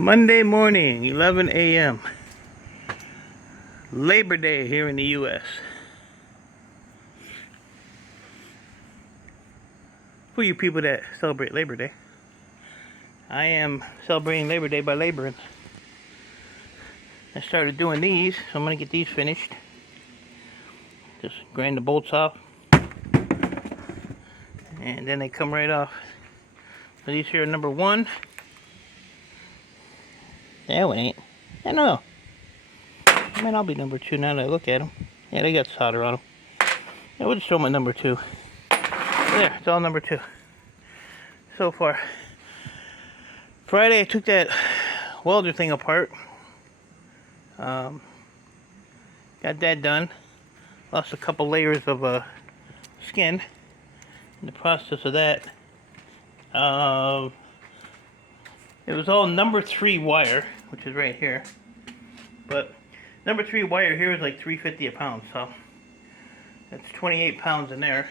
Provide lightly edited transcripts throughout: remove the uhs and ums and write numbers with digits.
Monday morning, 11 a.m. Labor Day here in the U.S. For you people that celebrate Labor Day, I am celebrating Labor Day by laboring. I started doing these, so I'm going to get these finished. Just grind the bolts off. And then they come right off. So these here are number 1. That one ain't. I don't know. I mean, I'll be number 2 now that I look at them. Yeah, they got solder on them. I would just throw them at number 2. There, it's all number 2. So far. Friday, I took that welder thing apart. Got that done. Lost a couple layers of skin in the process of that. It was all number 3 wire, which is right here. But number 3 wire here is like $3.50 a pound, so that's 28 pounds in there.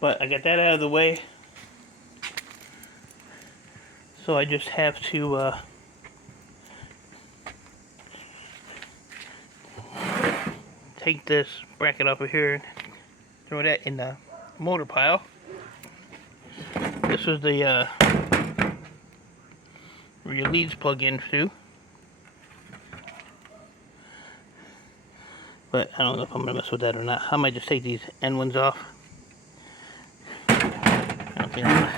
But I got that out of the way. So I just have to take this bracket off of here, throw that in the motor pile. This was the where your leads plug into. But I don't know if I'm gonna mess with that or not. I might just take these end ones off. I don't think I'm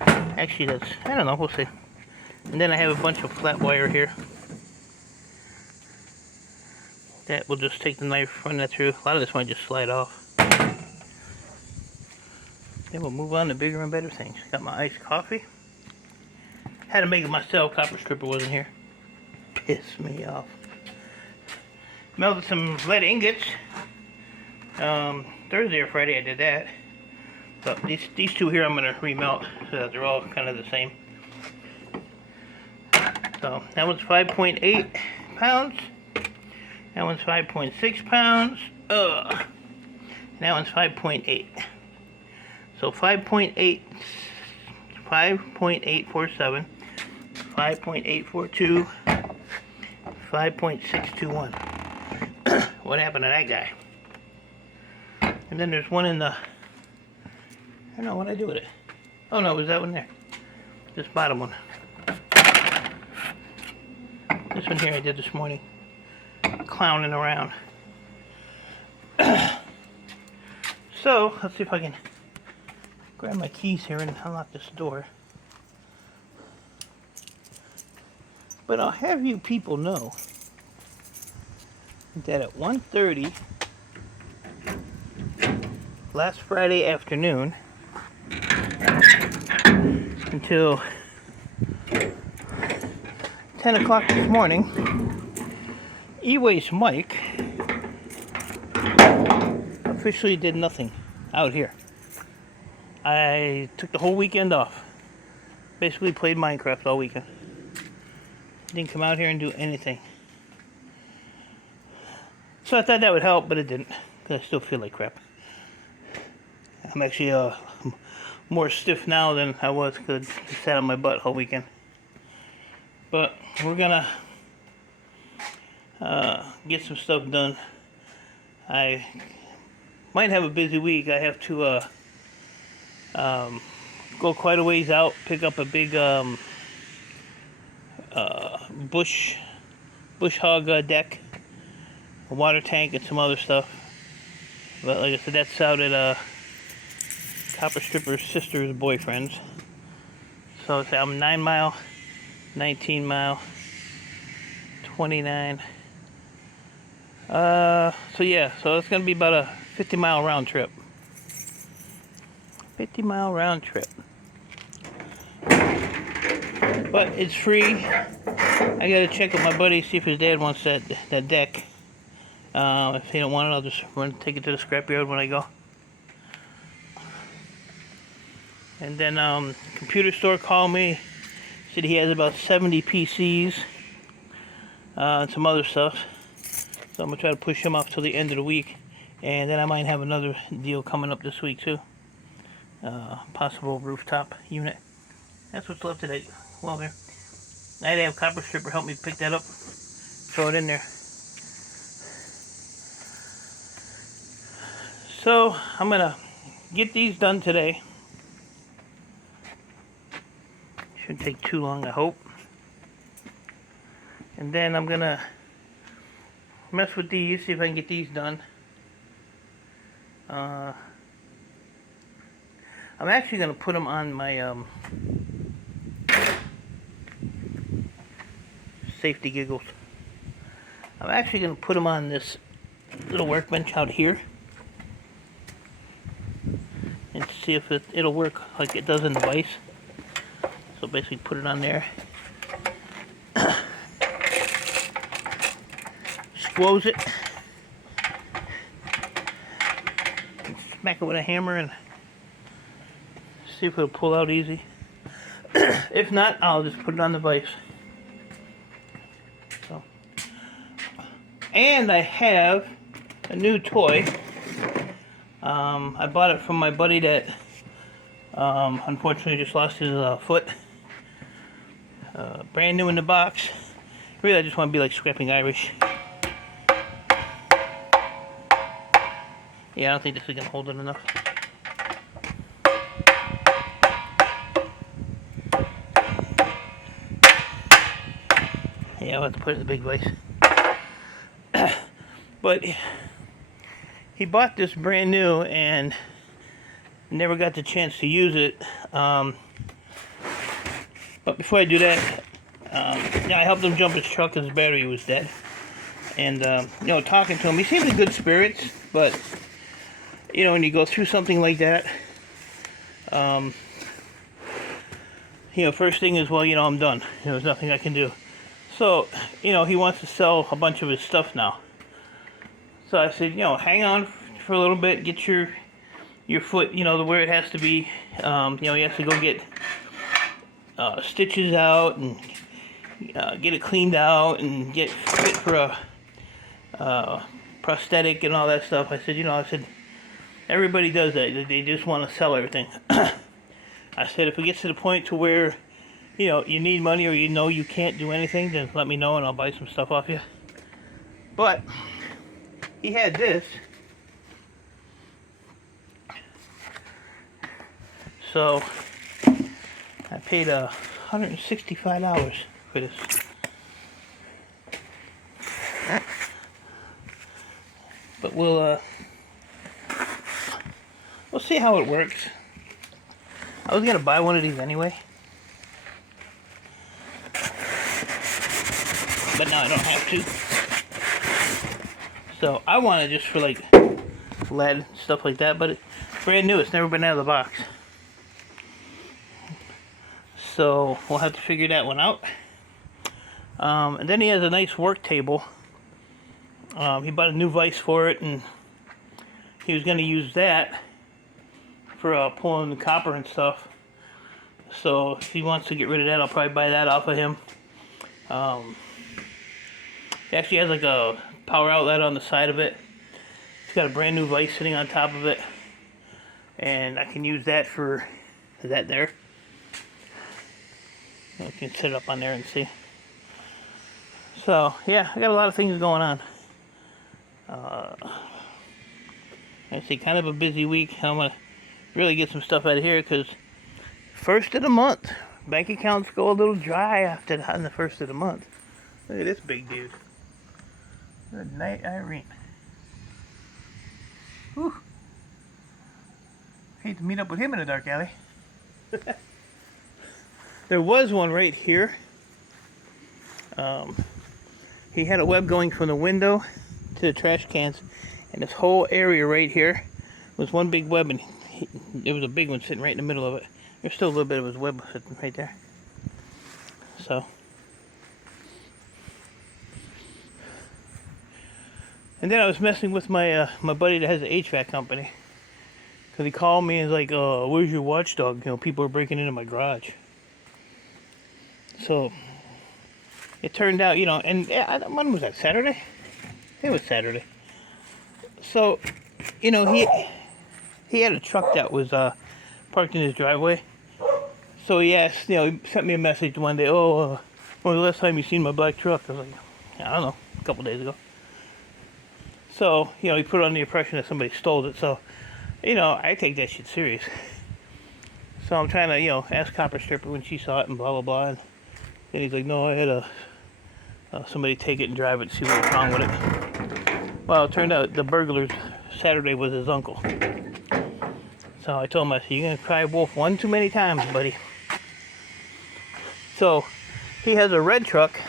gonna. Actually, I don't know, we'll see. And then I have a bunch of flat wire here. That will just take the knife, run that through. A lot of this might just slide off. Then we'll move on to bigger and better things. Got my iced coffee. Had to make it myself, copper stripper wasn't here. Pissed me off. Melted some lead ingots. Thursday or Friday I did that. But these two here I'm going to remelt so that they're all kind of the same. So that one's 5.8 pounds. That one's 5.6 pounds. And that one's 5.8. So 5.8, 5.847, 5.842, 5.621. What happened to that guy? And then there's one in the, I don't know what I do with it. Oh no, it was that one there. This bottom one. This one here I did this morning. Clowning around. So, let's see if I can grab my keys here and unlock this door. But I'll have you people know that at 1:30 last Friday afternoon until 10 o'clock this morning, E-Waste Mike officially did nothing out here. I took the whole weekend off. Basically played Minecraft all weekend. Didn't come out here and do anything. So I thought that would help, but it didn't. Because I still feel like crap. I'm actually more stiff now than I was because I sat on my butt all weekend. But we're gonna get some stuff done. I might have a busy week. I have to go quite a ways out, pick up a big bush hog deck, a water tank, and some other stuff. But like I said, that's out at Copper Stripper's sister's boyfriend's. So it's I'm 9 mile, 19 mile, 29. So yeah, so it's gonna be about a 50-mile round trip. 50-mile round trip. But it's free. I gotta check with my buddy, see if his dad wants that deck. If he don't want it, I'll just take it to the scrapyard when I go. And then computer store called me. Said he has about 70 PCs and some other stuff. So I'm gonna try to push him off till the end of the week. And then I might have another deal coming up this week too. Possible rooftop unit. That's what's left of that welder. I had to have Copper Stripper help me pick that up, throw it in there. So I'm gonna get these done today. Shouldn't take too long, I hope. And then I'm gonna mess with these, see if I can get these done. I'm actually gonna put them on my safety giggles. I'm actually gonna put them on this little workbench out here and see if it'll work like it does in the vise. So basically put it on there, squoze it, and smack it with a hammer and see if it'll pull out easy. If not, I'll just put it on the vise. So. And I have a new toy. I bought it from my buddy that unfortunately just lost his foot. Brand new in the box. Really, I just want to be like Scrapping Irish. Yeah, I don't think this is going to hold it enough. Yeah, I'll have to put it in the big vise. But he bought this brand new and never got the chance to use it. But before I do that, I helped him jump his truck because his battery was dead. And, talking to him, he seems in good spirits, but, when you go through something like that, first thing is, well, I'm done. There's nothing I can do. So, he wants to sell a bunch of his stuff now. So I said, hang on for a little bit, get your foot, where it has to be. He has to go get stitches out and get it cleaned out and get fit for a prosthetic and all that stuff. I said, everybody does that. They just want to sell everything. I said, if it gets to the point to where, you need money or you can't do anything, then let me know and I'll buy some stuff off you. But he had this. So I paid $165 for this. But we'll see how it works. I was gonna buy one of these anyway, but now I don't have to. So I want it just for like lead stuff like that, but it's brand new. It's never been out of the box. So we'll have to figure that one out. And then he has a nice work table. He bought a new vise for it, and he was going to use that for pulling the copper and stuff. So if he wants to get rid of that, I'll probably buy that off of him. He actually has like a power outlet on the side of it. It's got a brand new vise sitting on top of it, and I can use that for that there. You can set it up on there and see. So yeah, I got a lot of things going on. I see, kind of a busy week. I'm gonna really get some stuff out of here because first of the month, bank accounts go a little dry after on the first of the month. Look at this big dude. Good night, Irene. Whew. Hate to meet up with him in a dark alley. There was one right here. He had a web going from the window to the trash cans, and this whole area right here was one big web, and it was a big one sitting right in the middle of it. There's still a little bit of his web sitting right there. So, and then I was messing with my my buddy that has an HVAC company, because he called me and was like, where's your watchdog? People are breaking into my garage. So it turned out, and when was that, Saturday? It was Saturday. So, he had a truck that was parked in his driveway. So he asked, he sent me a message one day. Oh, when was the last time you seen my black truck? I was like, I don't know, a couple days ago. So, he put it on the impression that somebody stole it. So, I take that shit serious. So I'm trying to, ask Copper Stripper when she saw it and blah, blah, blah. And he's like, no, I had somebody take it and drive it and see what was wrong with it. Well, it turned out the burglar's Saturday was his uncle. So I told him, I said, you're going to cry wolf one too many times, buddy. So he has a red truck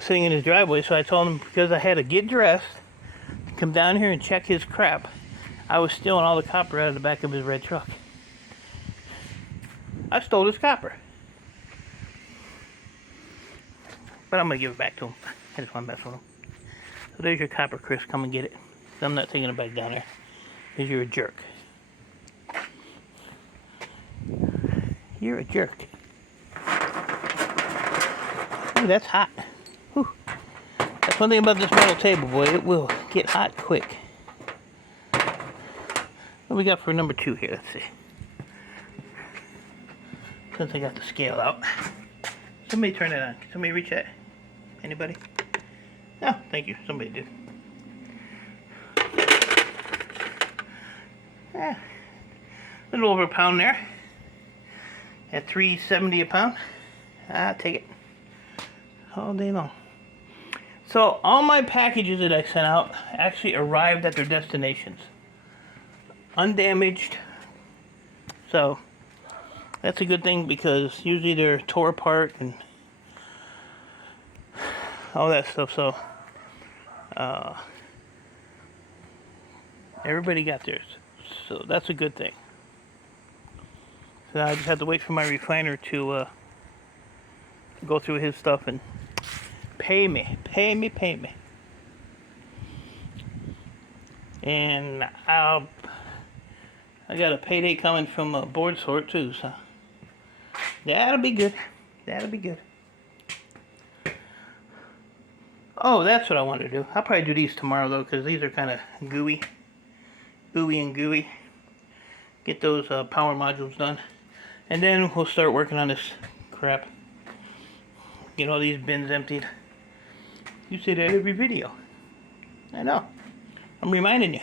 sitting in his driveway. So I told him, because I had to get dressed, come down here and check his crap, I was stealing all the copper out of the back of his red truck. I stole his copper. But I'm going to give it back to him. I just want to mess with him. So there's your copper, Chris. Come and get it. I'm not taking it back down there. Because you're a jerk. You're a jerk. Ooh, that's hot. Whew. That's one thing about this metal table, boy. It will get hot quick. What we got for number 2 here? Let's see. Since I got the scale out. Somebody turn it on. Can somebody reach that? Anybody? Oh, thank you. Somebody did. A little over a pound there. At $3.70 a pound. I'll take it. All day long. So, all my packages that I sent out actually arrived at their destinations. Undamaged. So, that's a good thing because usually they're tore apart and all that stuff. So, everybody got theirs. So, that's a good thing. So now I just have to wait for my refiner to go through his stuff and pay me. And I got a payday coming from a board sort too, so that'll be good. That'll be good. Oh, that's what I want to do. I'll probably do these tomorrow though, because these are kind of gooey. Ooey and gooey. Get those power modules done. And then we'll start working on this crap. Get all these bins emptied. You say that every video. I know. I'm reminding you.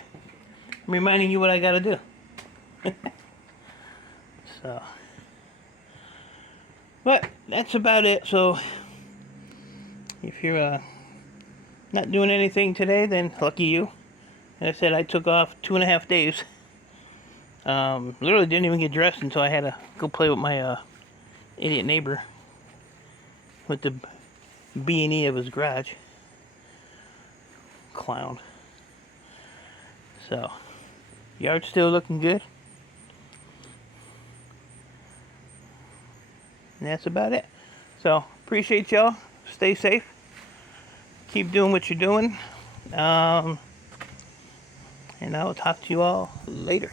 I'm reminding you what I gotta do. So. But that's about it. So if you're not doing anything today, then lucky you. Like I said, I took off 2.5 days. Literally didn't even get dressed until I had to go play with my idiot neighbor with the B&E of his garage. Clown. So, yard's still looking good. And that's about it. So, appreciate y'all. Stay safe. Keep doing what you're doing. And I will talk to you all later.